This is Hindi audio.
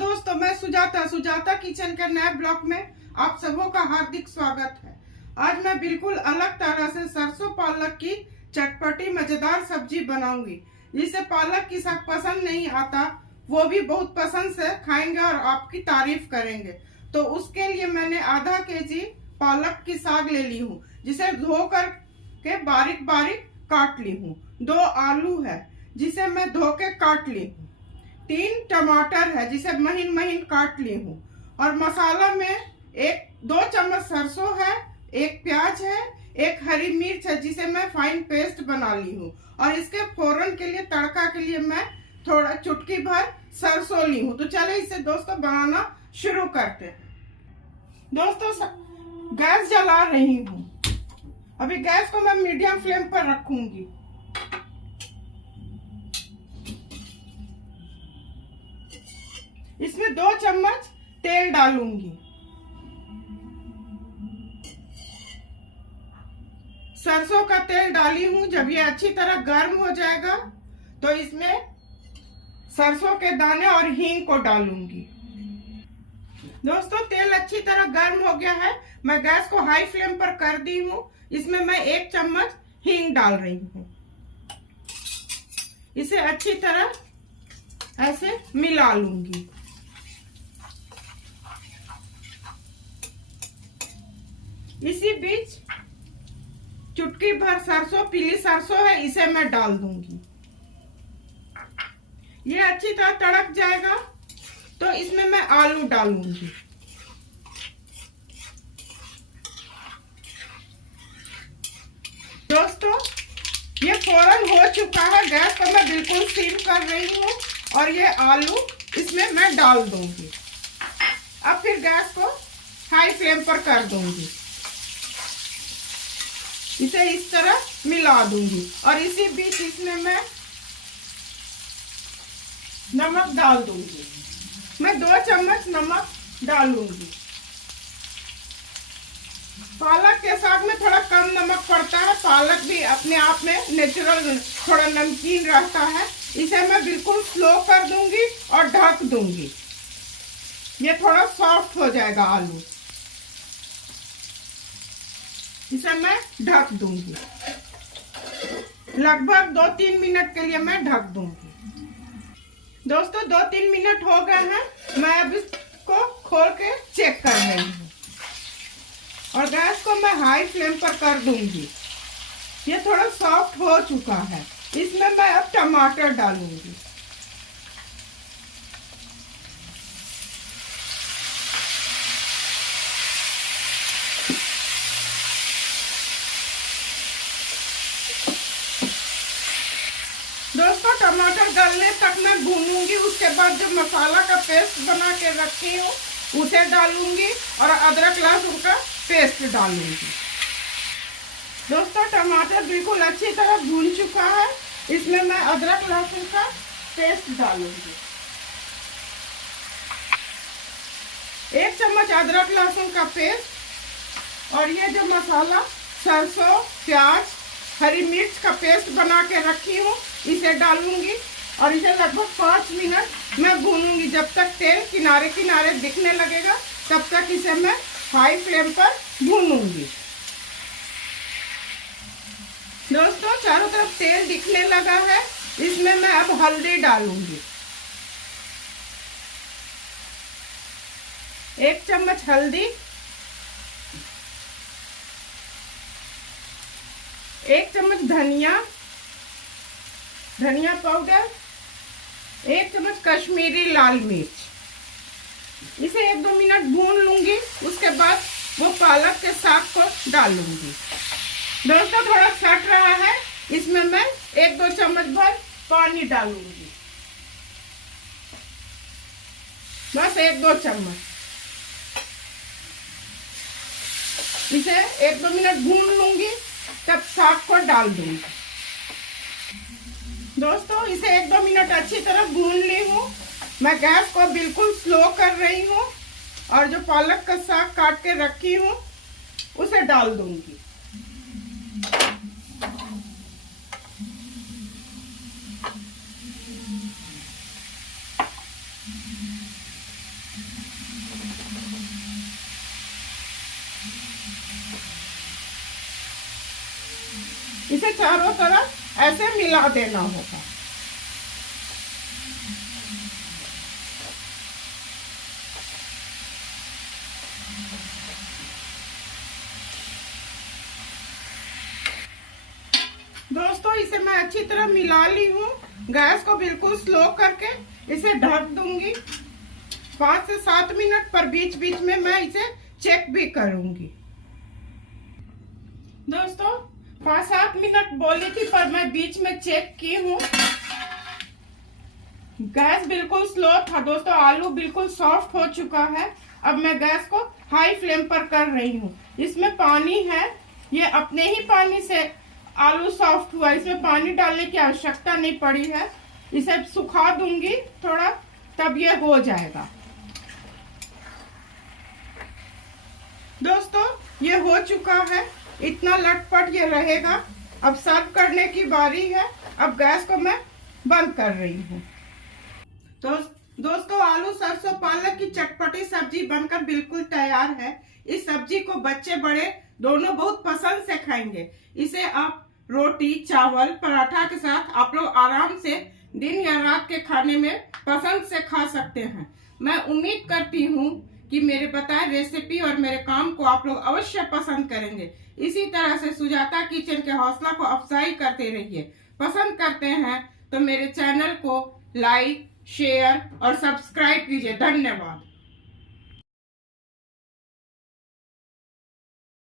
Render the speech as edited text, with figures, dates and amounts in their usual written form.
दोस्तों, मैं सुजाता किचन के नए ब्लॉग में आप सबों का हार्दिक स्वागत है। आज मैं बिल्कुल अलग तरह से सरसों पालक की चटपटी मजेदार सब्जी बनाऊंगी, जिसे पालक की साग पसंद नहीं आता वो भी बहुत पसंद से खाएंगे और आपकी तारीफ करेंगे। तो उसके लिए मैंने आधा केजी पालक की साग ले ली हूँ, जिसे धो कर के बारीक बारीक काट ली हूँ। 2 आलू है जिसे मैं धो के काट ली हूँ। 3 टमाटर है जिसे महीन महीन काट ली हूँ। और मसाला में 2 चम्मच सरसों है, 1 प्याज है, 1 हरी मिर्च है जिसे मैं फाइन पेस्ट बना ली हूँ। और इसके फोरन के लिए तड़का के लिए मैं थोड़ा चुटकी भर सरसों ली हूँ। तो चले इसे दोस्तों बनाना शुरू करते हैं। दोस्तों गैस जला रही हूँ। अभी गैस को मैं मीडियम फ्लेम पर रखूंगी। इसमें 2 चम्मच तेल डालूंगी। सरसों का तेल डाली हूं। जब ये अच्छी तरह गर्म हो जाएगा तो इसमें सरसों के दाने और हींग को डालूंगी। दोस्तों तेल अच्छी तरह गर्म हो गया है। मैं गैस को हाई फ्लेम पर कर दी हूं। इसमें मैं 1 चम्मच हींग डाल रही हूं। इसे अच्छी तरह ऐसे मिला लूंगी। इसी बीच चुटकी भर सरसों, पीली सरसों है, इसे मैं डाल दूंगी। ये अच्छी तरह तड़क जाएगा तो इसमें मैं आलू डालूंगी। दोस्तों ये फौरन हो चुका है। गैस को मैं बिल्कुल सिम कर रही हूँ और ये आलू इसमें मैं डाल दूंगी। अब फिर गैस को हाई फ्लेम पर कर दूंगी। इसे इस तरह मिला दूंगी और इसी बीच इसमें मैं नमक डाल दूंगी। मैं 2 चम्मच नमक डालूंगी। पालक के साग में थोड़ा कम नमक पड़ता है। पालक भी अपने आप में नेचुरल थोड़ा नमकीन रहता है। इसे मैं बिल्कुल स्लो कर दूंगी और ढक दूंगी। ये थोड़ा सॉफ्ट हो जाएगा आलू। इसे मैं ढक दूंगी। लगभग 2-3 मिनट के लिए मैं ढक दूंगी। दोस्तों 2-3 मिनट हो गए हैं। मैं अब इसको खोल के चेक कर रही हूँ और गैस को मैं हाई फ्लेम पर कर दूंगी। ये थोड़ा सॉफ्ट हो चुका है। इसमें मैं अब टमाटर डालूंगी। दोस्तों टमाटर गलने तक मैं भूनूंगी। उसके बाद जो मसाला का पेस्ट बना के रखी हूँ उसे डालूंगी और अदरक लहसुन का पेस्ट डालूंगी। दोस्तों टमाटर बिल्कुल अच्छी तरह भून चुका है। इसमें मैं अदरक लहसुन का पेस्ट डालूंगी। 1 चम्मच अदरक लहसुन का पेस्ट और ये जो मसाला सरसों, प्याज, हरी मिर्च का पेस्ट बना के रखी हूँ इसे डालूंगी और इसे लगभग 5 मिनट मैं भूनूंगी। जब तक तेल किनारे किनारे दिखने लगेगा तब तक इसे मैं हाई फ्लेम पर भूनूंगी। दोस्तों चारों तरफ तेल दिखने लगा है। इसमें मैं अब हल्दी डालूंगी। 1 चम्मच हल्दी, 1 चम्मच धनिया पाउडर, 1 चम्मच कश्मीरी लाल मिर्च। इसे 1-2 मिनट भून लूंगी। उसके बाद वो पालक के साग को डालूंगी। दोस्तों थोड़ा सट रहा है। इसमें मैं 1-2 चम्मच भर पानी डालूंगी। बस 1-2 चम्मच। इसे 1-2 मिनट भून लूंगी, तब साग को डाल दूंगी। दोस्तों इसे 1-2 मिनट अच्छी तरह भून ली हूँ। मैं गैस को बिल्कुल स्लो कर रही हूँ और जो पालक का साग काट के रखी हूँ उसे डाल दूंगी। इसे चारों तरफ ऐसे मिला देना होगा। दोस्तों इसे मैं अच्छी तरह मिला ली हूँ। गैस को बिल्कुल स्लो करके इसे ढक दूंगी। 5 से 7 मिनट पर बीच बीच में मैं इसे चेक भी करूंगी। दोस्तों 5-7 मिनट बोली थी, पर मैं बीच में चेक की हूँ। गैस बिल्कुल स्लो था दोस्तों, आलू बिल्कुल सॉफ्ट हो चुका है। अब मैं गैस को हाई फ्लेम पर कर रही हूँ। इसमें पानी है, ये अपने ही पानी से आलू सॉफ्ट हुआ, इसमें पानी डालने की आवश्यकता नहीं पड़ी है। इसे सुखा दूंगी थोड़ा, तब ये हो जाएगा। दोस्तों ये हो चुका है, इतना लटपट ये रहेगा। अब सर्व करने की बारी है। अब गैस को मैं बंद कर रही हूँ। तो दोस्तों आलू सरसों पालक की चटपटी सब्जी बनकर बिल्कुल तैयार है। इस सब्जी को बच्चे बड़े दोनों बहुत पसंद से खाएंगे। इसे आप रोटी, चावल, पराठा के साथ आप लोग आराम से दिन या रात के खाने में पसंद से खा सकते हैं। मैं उम्मीद करती हूँ कि मेरे बताए रेसिपी और मेरे काम को आप लोग अवश्य पसंद करेंगे। इसी तरह से सुजाता किचन के हौसला को अफजाई करते रहिए। पसंद करते हैं तो मेरे चैनल को लाइक, शेयर और सब्सक्राइब कीजिए। धन्यवाद।